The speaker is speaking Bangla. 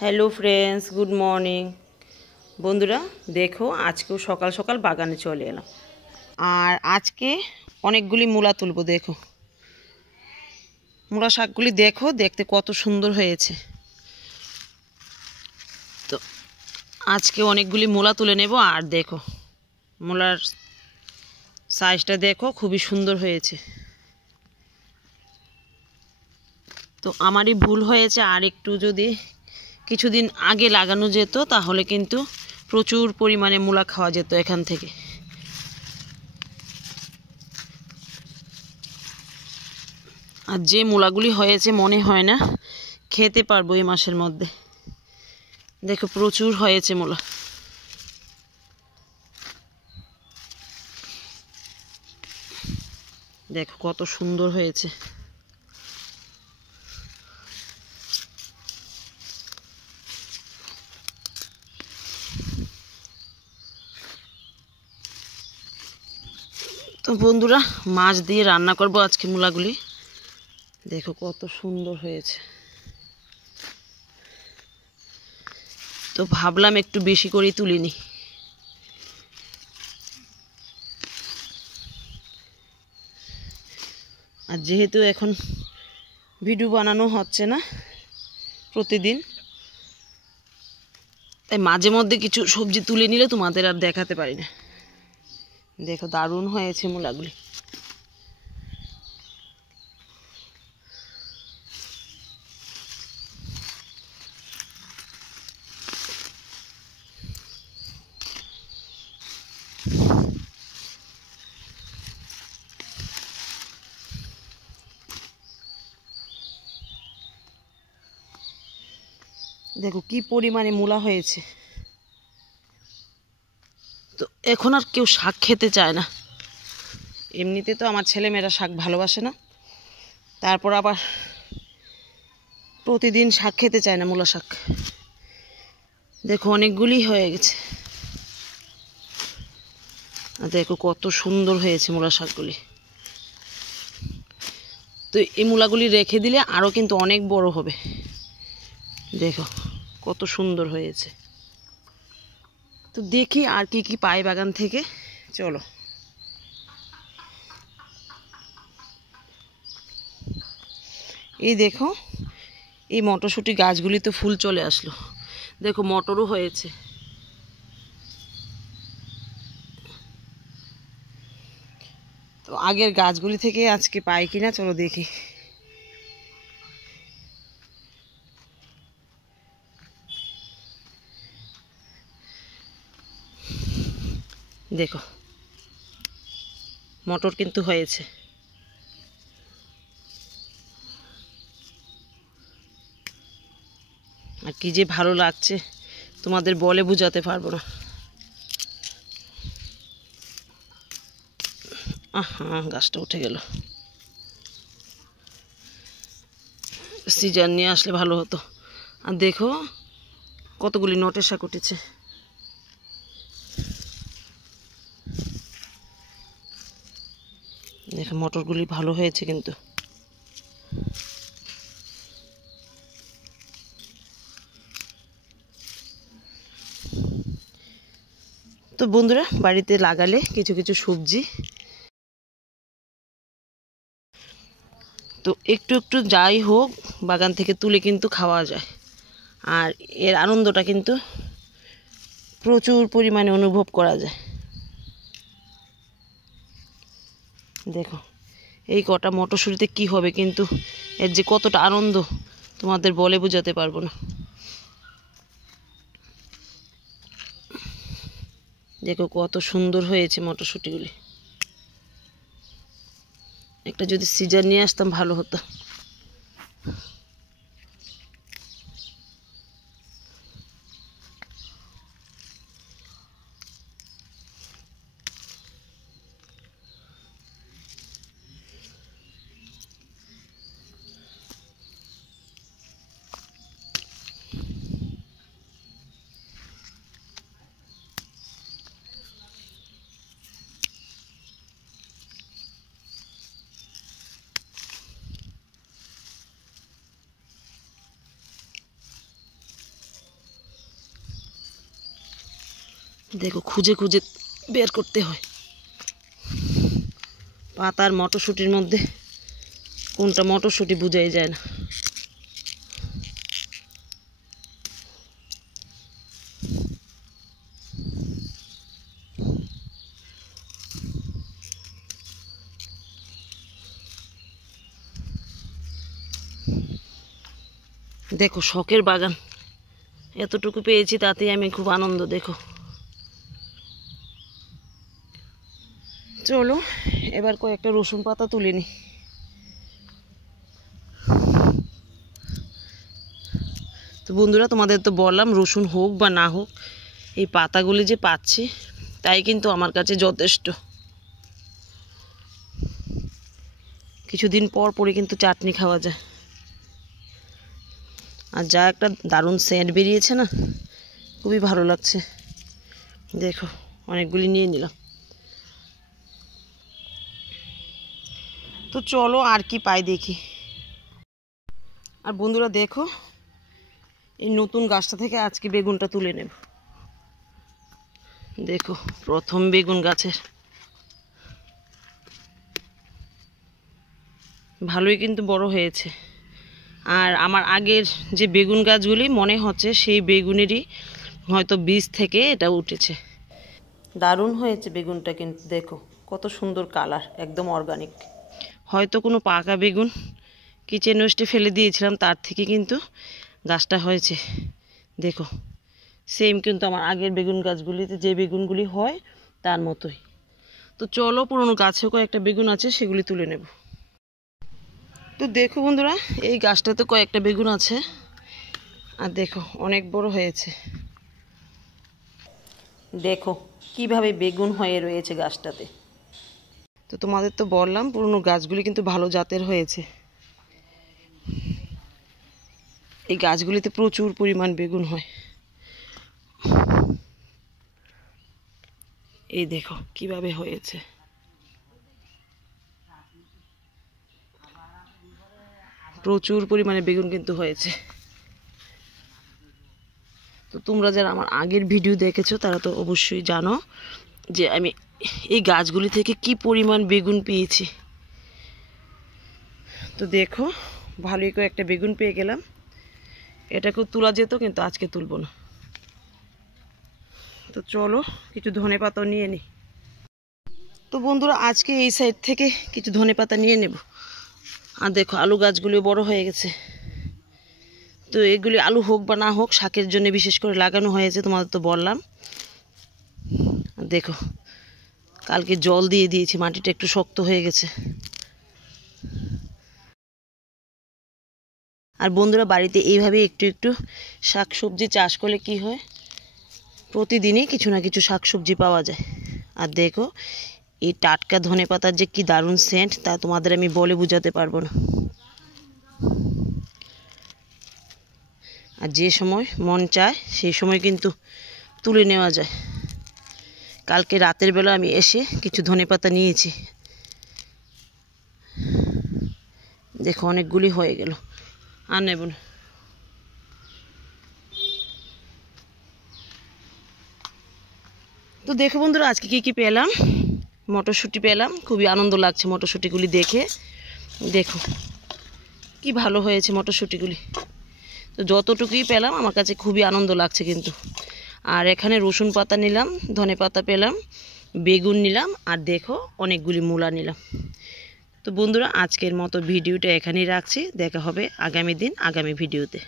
Hello friends, good morning. বন্ধুরা দেখো, আজকেও সকাল সকাল বাগানে চলে এলাম। আর আজকে অনেকগুলি মূলা তুলবো। দেখো মূলা শাকগুলি, দেখো দেখতে কত সুন্দর হয়েছে। তো আজকে অনেকগুলি মূলা তুলে নেব। আর দেখো মূলার সাইজটা দেখো, খুবই সুন্দর হয়েছে। তো আমারই ভুল হয়েছে, আর একটু যদি কিছুদিন আগে লাগানো যেত তাহলে কিন্তু প্রচুর পরিমাণে মূলা খাওয়া যেত এখান থেকে। আর যে মূলাগুলি হয়েছে মনে হয় না খেতে পারবো এই মাসের মধ্যে। দেখো প্রচুর হয়েছে মূলা। দেখো কত সুন্দর হয়েছে। তো বন্ধুরা, মাছ দিয়ে রান্না করব আজকে মূলাগুলি। দেখো কত সুন্দর হয়েছে। তো ভাবলাম একটু বেশি করেই তুলিনি। আর যেহেতু এখন ভিডিও বানানো হচ্ছে না প্রতিদিন, তাই মাঝে মধ্যে কিছু সবজি তুলে নিলে তোমাদের আর দেখাতে পারি না। দেখো দারুণ হয়েছে মূলাগুলি। দেখো কি পরিমাণে মূলা হয়েছে। তো এখন আর কেউ শাক খেতে চায় না। এমনিতে তো আমার ছেলেমেয়েরা শাক ভালোবাসে না, তারপর আবার প্রতিদিন শাক খেতে চায় না, মূলা শাক। দেখো অনেকগুলি হয়ে গেছে। দেখো কত সুন্দর হয়েছে মূলা শাকগুলি। তো এই মূলাগুলি রেখে দিলে আরও কিন্তু অনেক বড় হবে। দেখো কত সুন্দর হয়েছে। তো দেখি আর কি কি পাই বাগান থেকে। চলো। এই দেখো এই মটরশুঁটি গাছগুলি তো ফুল চলে আসলো। দেখো মটরও হয়েছে। তো আগের গাছগুলি থেকে আজকে পাই কিনা চলো দেখি। দেখো মটর কিন্তু হয়েছে। আর কি যে ভালো লাগছে তোমাদের বলে বোঝাতে পারবো না। আহা, গাছটা উঠে গেল। সিজার নিয়ে আসলে ভালো হতো। আর দেখো কতগুলি নটের শাক উঠেছে। দেখো মটরগুলি ভালো হয়েছে কিন্তু। তো বন্ধুরা, বাড়িতে লাগালে কিছু কিছু সবজি তো একটু একটু যাই হোক বাগান থেকে তুলে কিন্তু খাওয়া যায়। আর এর আনন্দটা কিন্তু প্রচুর পরিমাণে অনুভব করা যায়। দেখো এই কটা মটরশুঁটিতে কি হবে, কিন্তু এর যে কতটা আনন্দ তোমাদের বলে বোঝাতে পারবো না। দেখো কত সুন্দর হয়েছে মটরশুঁটিগুলি। একটা যদি সিজার নিয়ে আসতাম ভালো হতো। দেখো খুঁজে খুঁজে বের করতে হয় পাতার মটরশুঁটির মধ্যে কোনটা মটরশুঁটি বোঝাই যায় না। দেখো শখের বাগান, এতটুকু পেয়েছি তাতেই আমি খুব আনন্দ। দেখো চলো এবার কয়েকটা রসুন পাতা তুলে নিই। তো বন্ধুরা তোমাদের তো বললাম রসুন হোক বা না হোক এই পাতাগুলি যে পাচ্ছি তাই কিন্তু আমার কাছে যথেষ্ট। কিছুদিন পর পরে কিন্তু চাটনি খাওয়া যায়। আর যা একটা দারুণ সেন্ট বেরিয়েছে না, খুবই ভালো লাগছে। দেখো অনেকগুলি নিয়ে নিলাম। তো চলো আর কি পাই দেখি। আর বন্ধুরা দেখো এই নতুন গাছটা থেকে আজকে বেগুনটা তুলে নেব। দেখো প্রথম বেগুন গাছের, ভালোই কিন্তু বড় হয়েছে। আর আমার আগের যে বেগুন গাছগুলি মনে হচ্ছে সেই বেগুনেরই হয়তো বীজ থেকে এটা উঠেছে। দারুণ হয়েছে বেগুনটা কিন্তু, দেখো কত সুন্দর কালার, একদম অর্গানিক। হয়তো কোনো পাকা বেগুন কিচেন ওয়েস্টে ফেলে দিয়েছিলাম, তার থেকে কিন্তু গাছটা হয়েছে। দেখো সেম কিন্তু আমার আগের বেগুন গাছগুলিতে যে বেগুনগুলি হয় তার মতোই। তো চলো পুরনো গাছেও কয়েকটা বেগুন আছে সেগুলি তুলে নেব। তো দেখো বন্ধুরা এই গাছটাতে কয়েকটা বেগুন আছে, আর দেখো অনেক বড় হয়েছে। দেখো কিভাবে বেগুন হয়ে রয়েছে গাছটাতে। তো তোমাদের তো বললাম পুরনো গাছগুলি কিন্তু ভালো জাতের হয়েছে। এই গাছগুলিতে প্রচুর পরিমাণ বেগুন হয়। এই দেখো কিভাবে হয়েছে। প্রচুর পরিমাণে বেগুন কিন্তু হয়েছে। তো তোমরা যারা আমার আগের ভিডিও দেখেছো তারা তো অবশ্যই জানো যে আমি এই গাছগুলি থেকে কি পরিমাণ বেগুন পেয়েছি। তো দেখো ভালোই করে একটা বেগুন পেয়ে গেলাম। এটাকেও তোলা যেত কিন্তু আজকে তুলব না। তো চলো কিছু ধনেপাতাও নিয়ে নিই। তো বন্ধুরা আজকে এই সাইড থেকে কিছু ধনেপাতা নিয়ে নেব। আর দেখো আলু গাছগুলিও বড় হয়ে গেছে। তো এগুলি আলু হোক বা না হোক শাকের জন্য বিশেষ করে লাগানো হয়েছে, তোমাদের তো বললাম। আর দেখো কালকে জল দিয়ে দিয়েছি, মাটিটা একটু শক্ত হয়ে গেছে। আর বন্ধুরা বাড়িতে এইভাবে একটু একটু শাকসবজি চাষ করলে কি হয়, প্রতিদিনই কিছু না কিছু শাকসবজি পাওয়া যায়। আর দেখো এই টাটকা ধনেপাতার যে কি দারুণ সেন্ট তা তোমাদের আমি বলে বোঝাতে পারবো না। আর যে সময় মন চায় সেই সময় কিন্তু তুলে নেওয়া যায়। কালকে রাতের বেলা আমি এসে কিছু ধনেপাতা নিয়েছি। দেখো অনেকগুলি হয়ে গেল, আর নেব না। তো দেখো বন্ধুরা আজকে কি কি পেলাম। মটরশুঁটি পেলাম, খুবই আনন্দ লাগছে মটরশুঁটিগুলি দেখে। দেখো কি ভালো হয়েছে মটরশুঁটিগুলি। তো যতটুকুই পেলাম আমার কাছে খুবই আনন্দ লাগছে কিন্তু। আর এখানে রসুন পাতা নিলাম, ধনে পাতা পেলাম, বেগুন নিলাম, আর দেখো অনেকগুলি মূলা নিলাম। তো বন্ধুরা আজকের মতো ভিডিওটা এখানেই রাখছি। দেখা হবে আগামী দিন আগামী ভিডিওতে।